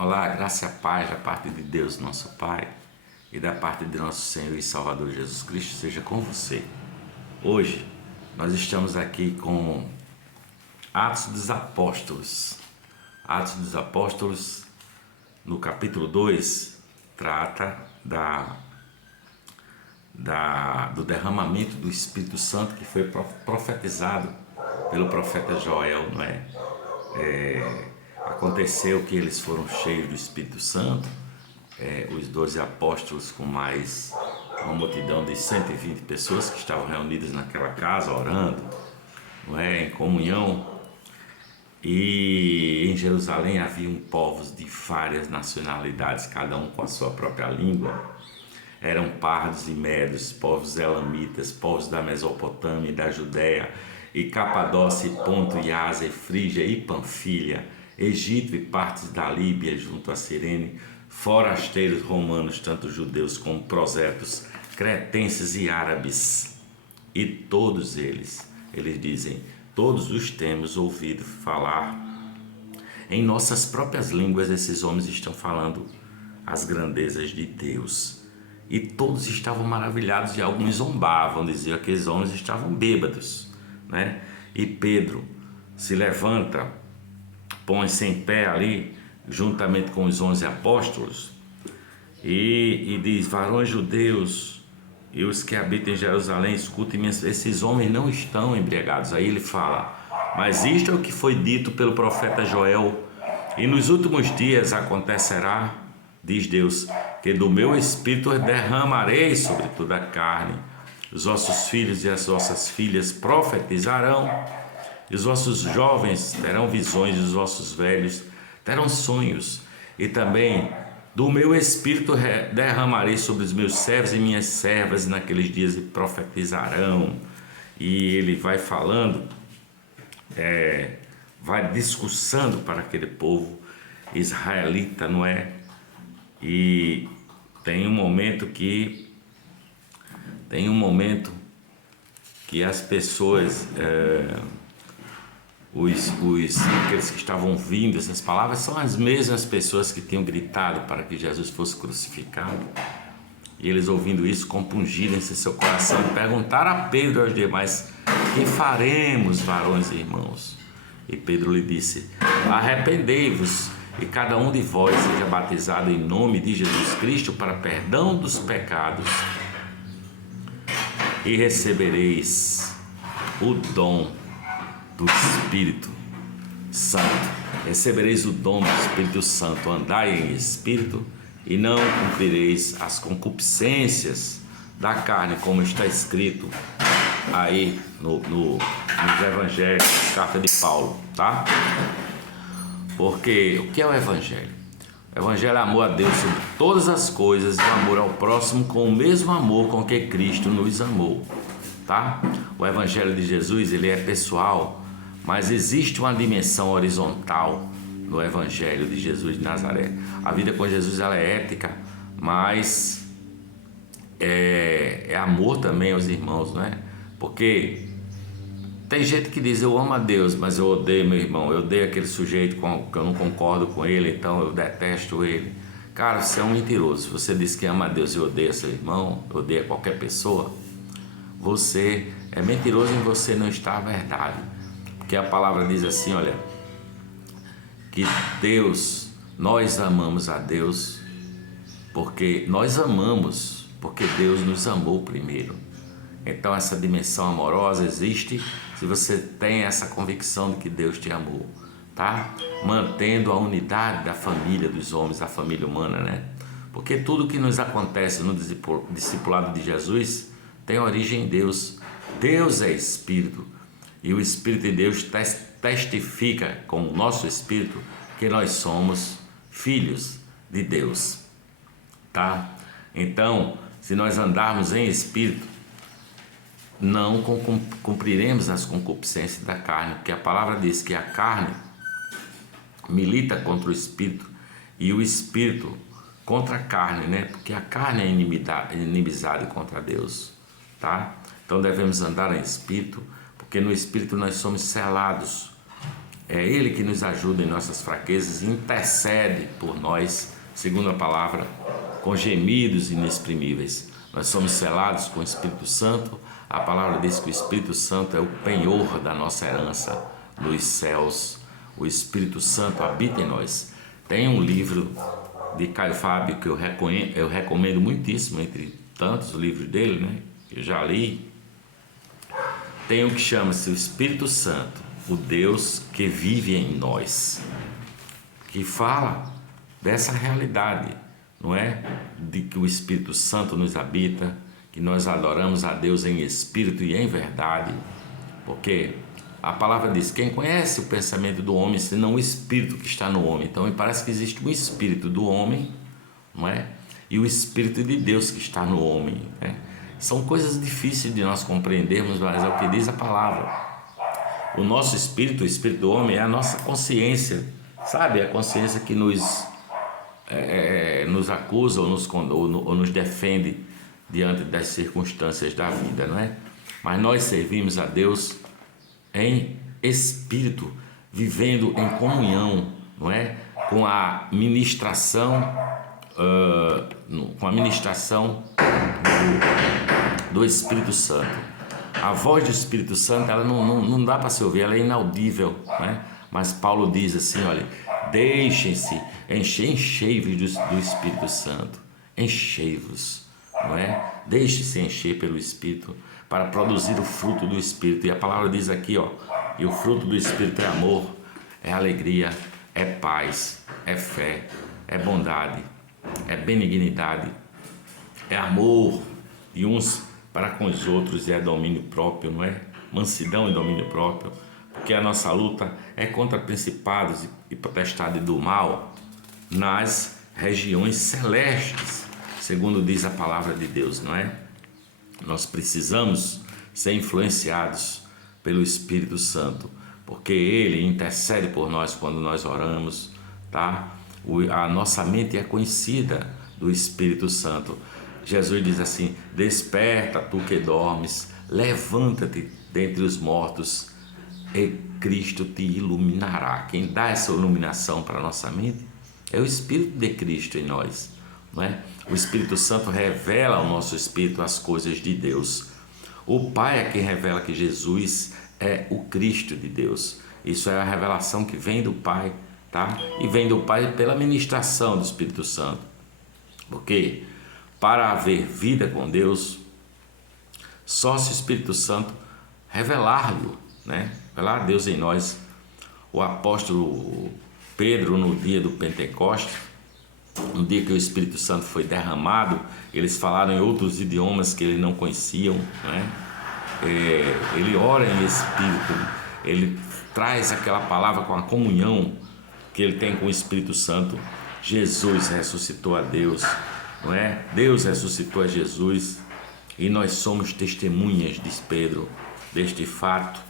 Olá, graça e a paz da parte de Deus, nosso Pai, e da parte de nosso Senhor e Salvador Jesus Cristo seja com você. Hoje nós estamos aqui com Atos dos Apóstolos. Atos dos Apóstolos, no capítulo 2, trata do derramamento do Espírito Santo que foi profetizado pelo profeta Joel, não é? Aconteceu que eles foram cheios do Espírito Santo, os 12 apóstolos com mais uma multidão de 120 pessoas que estavam reunidas naquela casa orando, não é? Em comunhão. E em Jerusalém haviam povos de várias nacionalidades, cada um com a sua própria língua. Eram pardos e medos, povos elamitas, povos da Mesopotâmia e da Judéia, e Capadócia, e Ponto, e Ásia, e Frígia, e Panfilha, Egito e partes da Líbia junto a Cirene, forasteiros romanos, tanto judeus como prosélitos, cretenses e árabes. E todos eles dizem, todos os temos ouvido falar em nossas próprias línguas. Esses homens estão falando as grandezas de Deus. E todos estavam maravilhados e alguns zombavam, diziam que aqueles homens estavam bêbados, né? E Pedro se levanta, põe-se em pé ali, juntamente com os 11 apóstolos, e diz: varões judeus e os que habitam em Jerusalém, escutem-me, esses homens não estão embriagados. Aí ele fala: mas isto é o que foi dito pelo profeta Joel, e nos últimos dias acontecerá, diz Deus, que do meu espírito derramarei sobre toda a carne. Os vossos filhos e as vossas filhas profetizarão, e os vossos jovens terão visões, e os vossos velhos terão sonhos. E também do meu espírito derramarei sobre os meus servos e minhas servas, e naqueles dias profetizarão. E ele vai falando, vai discursando para aquele povo israelita, não é? E tem um momento que as pessoas, aqueles que estavam ouvindo essas palavras são as mesmas pessoas que tinham gritado para que Jesus fosse crucificado. E eles, ouvindo isso, compungiram-se em seu coração e perguntaram a Pedro e aos demais: que faremos, varões e irmãos? E Pedro lhe disse: arrependei-vos, e cada um de vós seja batizado em nome de Jesus Cristo para perdão dos pecados, e recebereis o dom do Espírito Santo. Recebereis o dom do Espírito Santo. Andai em Espírito e não cumprireis as concupiscências da carne, como está escrito aí nos Evangelhos, carta de Paulo, tá? Porque o que é o Evangelho? O Evangelho é amor a Deus sobre todas as coisas e o amor ao próximo com o mesmo amor com que Cristo nos amou, tá? O Evangelho de Jesus, ele é pessoal, mas existe uma dimensão horizontal no Evangelho de Jesus de Nazaré. A vida com Jesus, ela é ética, mas é amor também aos irmãos, não é? Porque tem gente que diz: eu amo a Deus, mas eu odeio meu irmão, eu odeio aquele sujeito que eu não concordo com ele, então eu detesto ele. Cara, você é um mentiroso. Se você diz que ama a Deus e odeia seu irmão, odeia qualquer pessoa, você é mentiroso e você não está à verdade. Porque a palavra diz assim, olha, que Deus, nós amamos a Deus porque nós amamos, porque Deus nos amou primeiro. Então essa dimensão amorosa existe se você tem essa convicção de que Deus te amou, tá? Mantendo a unidade da família dos homens, da família humana, né? Porque tudo que nos acontece no discipulado de Jesus tem origem em Deus. Deus é Espírito, e o Espírito de Deus testifica com o nosso Espírito que nós somos filhos de Deus, tá? Então, se nós andarmos em Espírito, não cumpriremos as concupiscências da carne, porque a palavra diz que a carne milita contra o Espírito e o Espírito contra a carne, né? Porque a carne é inimizade contra Deus, tá? Então devemos andar em Espírito, porque no Espírito nós somos selados É Ele que nos ajuda em nossas fraquezas e intercede por nós, segundo a palavra, com gemidos inexprimíveis. Nós somos selados com o Espírito Santo. A palavra diz que o Espírito Santo é o penhor da nossa herança nos céus. O Espírito Santo habita em nós. Tem um livro de Caio Fábio que eu recomendo muitíssimo, entre tantos livros dele, né? Eu já li. Tem um que chama-se o Espírito Santo, o Deus que vive em nós, que fala dessa realidade, não é? De que o Espírito Santo nos habita, que nós adoramos a Deus em espírito e em verdade, porque a palavra diz: quem conhece o pensamento do homem, senão o espírito que está no homem? Então me parece que existe um espírito do homem, não é? E o espírito de Deus que está no homem, né? São coisas difíceis de nós compreendermos, mas é o que diz a palavra. O nosso espírito, o espírito do homem, é a nossa consciência, sabe? A consciência que nos acusa ou nos defende diante das circunstâncias da vida, não é? Mas nós servimos a Deus em espírito, vivendo em comunhão, não é? Com a ministração, do Espírito Santo. A voz do Espírito Santo, ela não dá para se ouvir, ela é inaudível, né? Mas Paulo diz assim, olha: deixem-se enchei-vos do Espírito Santo, enchei-vos, não é? Deixe-se encher pelo Espírito para produzir o fruto do Espírito. E a palavra diz aqui, ó, e o fruto do Espírito é amor, é alegria, é paz, é fé, é bondade, é benignidade, é amor de uns para com os outros, e é domínio próprio, não é? Mansidão e domínio próprio, porque a nossa luta é contra principados e potestades do mal nas regiões celestes, segundo diz a palavra de Deus, não é? Nós precisamos ser influenciados pelo Espírito Santo, porque Ele intercede por nós quando nós oramos, tá? A nossa mente é conhecida do Espírito Santo. Jesus diz assim: desperta tu que dormes, levanta-te dentre os mortos e Cristo te iluminará. Quem dá essa iluminação para a nossa mente é o Espírito de Cristo em nós, não é? O Espírito Santo revela ao nosso espírito as coisas de Deus. O Pai é quem revela que Jesus é o Cristo de Deus. Isso é a revelação que vem do Pai, tá? E vem do Pai pela ministração do Espírito Santo. Porque para haver vida com Deus, só se o Espírito Santo revelar-lhe, né? Revelar a Deus em nós. O apóstolo Pedro, no dia do Pentecostes, no dia que o Espírito Santo foi derramado, eles falaram em outros idiomas que eles não conheciam, né? Ele ora em espírito, ele traz aquela palavra com a comunhão que ele tem com o Espírito Santo. Jesus ressuscitou a Deus, não é? Deus ressuscitou a Jesus e nós somos testemunhas, diz Pedro, deste fato.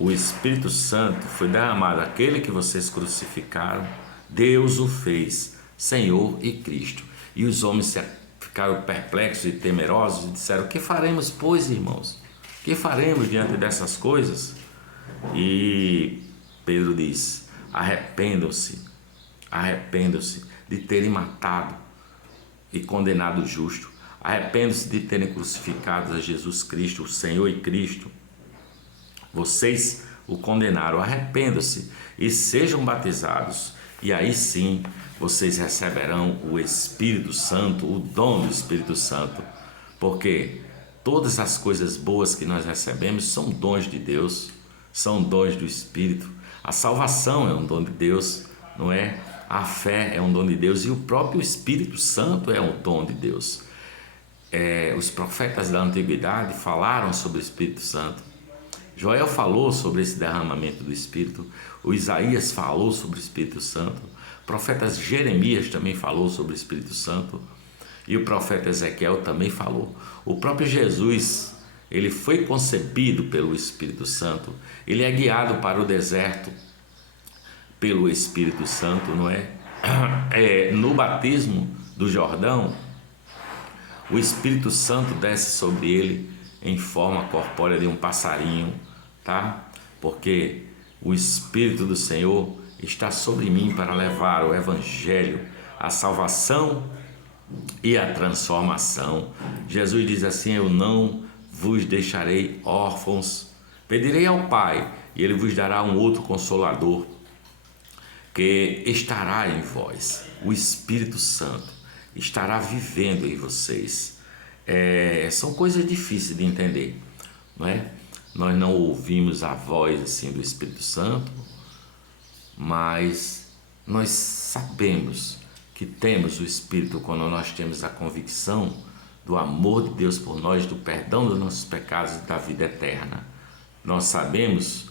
O Espírito Santo foi derramado, aquele que vocês crucificaram, Deus o fez Senhor e Cristo. E os homens ficaram perplexos e temerosos e disseram: que faremos, pois, irmãos? Que faremos diante dessas coisas? E Pedro diz: arrependam-se de terem matado e condenado o justo, arrependam-se de terem crucificado a Jesus Cristo, o Senhor e Cristo. Vocês o condenaram, arrependam-se e sejam batizados, e aí sim vocês receberão o Espírito Santo, o dom do Espírito Santo, porque todas as coisas boas que nós recebemos são dons de Deus, são dons do Espírito. A salvação é um dom de Deus, não é? A fé é um dom de Deus e o próprio Espírito Santo é um dom de Deus. Os profetas da antiguidade falaram sobre o Espírito Santo. Joel falou sobre esse derramamento do Espírito, o Isaías falou sobre o Espírito Santo, o profeta Jeremias também falou sobre o Espírito Santo e o profeta Ezequiel também falou. O próprio Jesus, ele foi concebido pelo Espírito Santo, ele é guiado para o deserto pelo Espírito Santo, não é? No batismo do Jordão, o Espírito Santo desce sobre ele em forma corpórea de um passarinho, tá? Porque O Espírito do Senhor está sobre mim para levar o Evangelho, a salvação e a transformação. Jesus diz assim: eu não vos deixarei órfãos, pedirei ao Pai e Ele vos dará um outro Consolador que estará em vós. O Espírito Santo estará vivendo em vocês. São coisas difíceis de entender, não é? Nós não ouvimos a voz assim do Espírito Santo, mas nós sabemos que temos o Espírito quando nós temos a convicção do amor de Deus por nós, do perdão dos nossos pecados e da vida eterna. Nós sabemos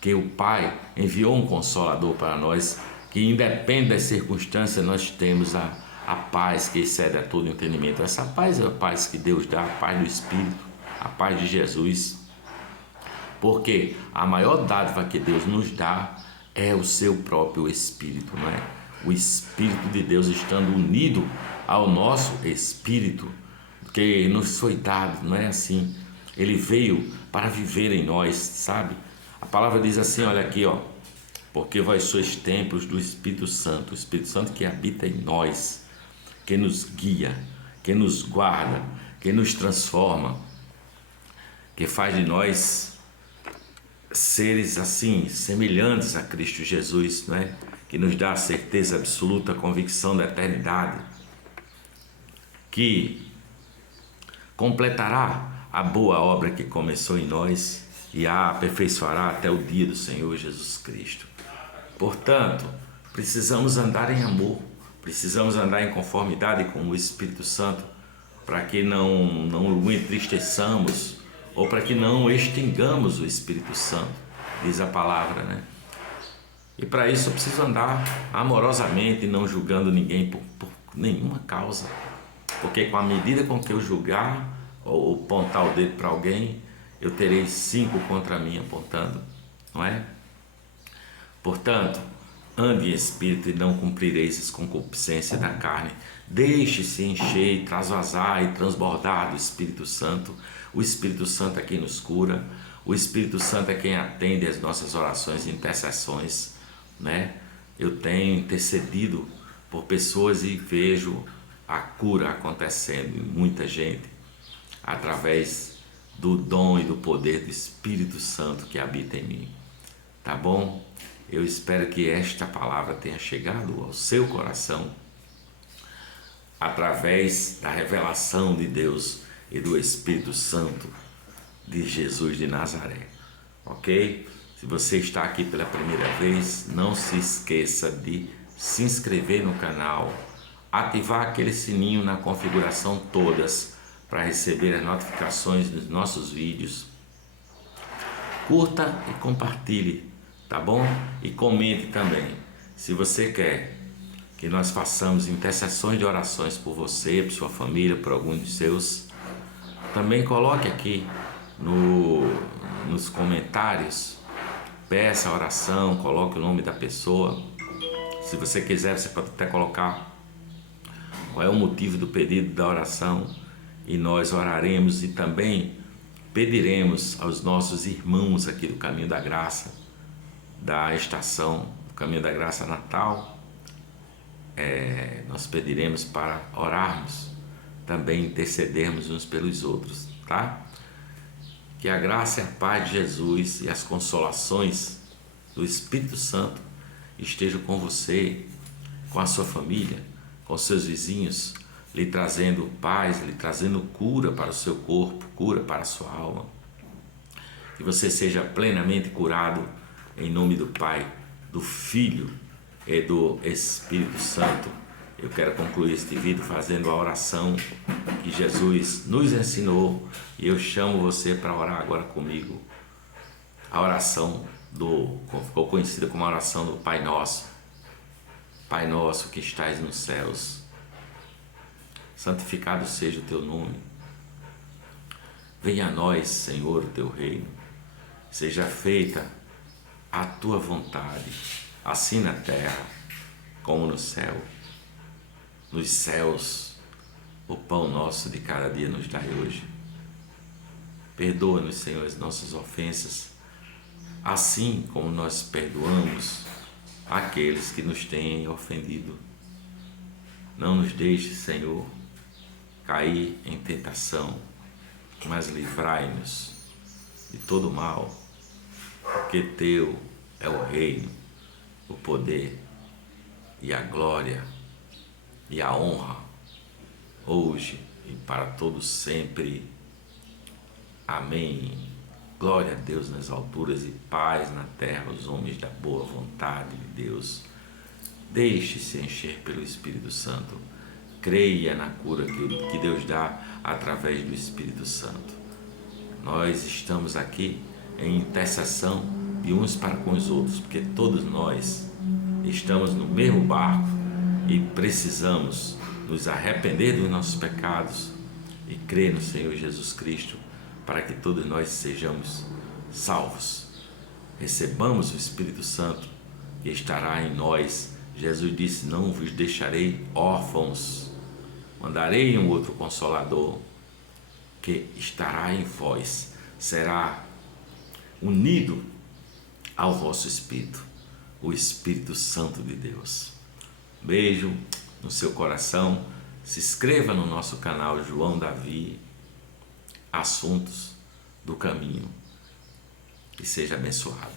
que o Pai enviou um Consolador para nós, que independe das circunstâncias nós temos a paz que excede a todo entendimento. Essa paz é a paz que Deus dá, a paz do Espírito, a paz de Jesus. Porque a maior dádiva que Deus nos dá é o seu próprio Espírito, não é? O Espírito de Deus estando unido ao nosso Espírito, que nos foi dado, não é assim? Ele veio para viver em nós, sabe? A palavra diz assim, olha aqui, ó, porque vós sois templos do Espírito Santo, o Espírito Santo que habita em nós, que nos guia, que nos guarda, que nos transforma, que faz de nós seres assim, semelhantes a Cristo Jesus, né? Que nos dá a certeza absoluta, a convicção da eternidade, que completará a boa obra que começou em nós e a aperfeiçoará até o dia do Senhor Jesus Cristo. Portanto, precisamos andar em amor, precisamos andar em conformidade com o Espírito Santo, para que não o entristeçamos, ou para que não extingamos o Espírito Santo, diz a palavra, né? E para isso eu preciso andar amorosamente, não julgando ninguém por nenhuma causa, porque com a medida com que eu julgar ou apontar o dedo para alguém, eu terei 5 contra mim apontando, não é? Portanto, ande em espírito e não cumprireis as concupiscências da carne. Deixe-se encher e trasvasar e transbordar do Espírito Santo. O Espírito Santo é quem nos cura, o Espírito Santo é quem atende às nossas orações e intercessões, né? Eu tenho intercedido por pessoas e vejo a cura acontecendo em muita gente, através do dom e do poder do Espírito Santo que habita em mim, tá bom? Eu espero que esta palavra tenha chegado ao seu coração, através da revelação de Deus e do Espírito Santo de Jesus de Nazaré, ok? Se você está aqui pela primeira vez, não se esqueça de se inscrever no canal, ativar aquele sininho na configuração todas para receber as notificações dos nossos vídeos. Curta e compartilhe, tá bom? E comente também. Se você quer que nós façamos intercessões de orações por você, por sua família, por algum de seus, também coloque aqui nos comentários, peça a oração, coloque o nome da pessoa. Se você quiser, você pode até colocar qual é o motivo do pedido da oração e nós oraremos e também pediremos aos nossos irmãos aqui do Caminho da Graça, da estação do Caminho da Graça Natal, nós pediremos para orarmos, também intercedermos uns pelos outros, tá? Que a graça e a paz de Jesus e as consolações do Espírito Santo estejam com você, com a sua família, com seus vizinhos, lhe trazendo paz, lhe trazendo cura para o seu corpo, cura para a sua alma. Que você seja plenamente curado em nome do Pai, do Filho e do Espírito Santo. Eu quero concluir este vídeo fazendo a oração que Jesus nos ensinou e eu chamo você para orar agora comigo. A oração ficou conhecida como a oração do Pai Nosso. Pai nosso que estais nos céus, santificado seja o teu nome. Venha a nós, Senhor, o teu reino. Seja feita a tua vontade, assim na terra como no céu. Nos céus, o pão nosso de cada dia nos dai hoje. Perdoa-nos, Senhor, as nossas ofensas, assim como nós perdoamos aqueles que nos têm ofendido. Não nos deixe, Senhor, cair em tentação, mas livrai-nos de todo mal, porque Teu é o reino, o poder e a glória e a honra, hoje e para todos sempre. Amém. Glória a Deus nas alturas e paz na terra aos homens da boa vontade de Deus. Deixe-se encher pelo Espírito Santo. Creia na cura que Deus dá através do Espírito Santo. Nós estamos aqui em intercessão de uns para com os outros, porque todos nós estamos no mesmo barco e precisamos nos arrepender dos nossos pecados e crer no Senhor Jesus Cristo para que todos nós sejamos salvos. Recebamos o Espírito Santo que estará em nós. Jesus disse: não vos deixarei órfãos, mandarei um outro Consolador que estará em vós, será unido ao vosso Espírito, o Espírito Santo de Deus. Beijo no seu coração. Se inscreva no nosso canal João Davi Assuntos do Caminho e seja abençoado.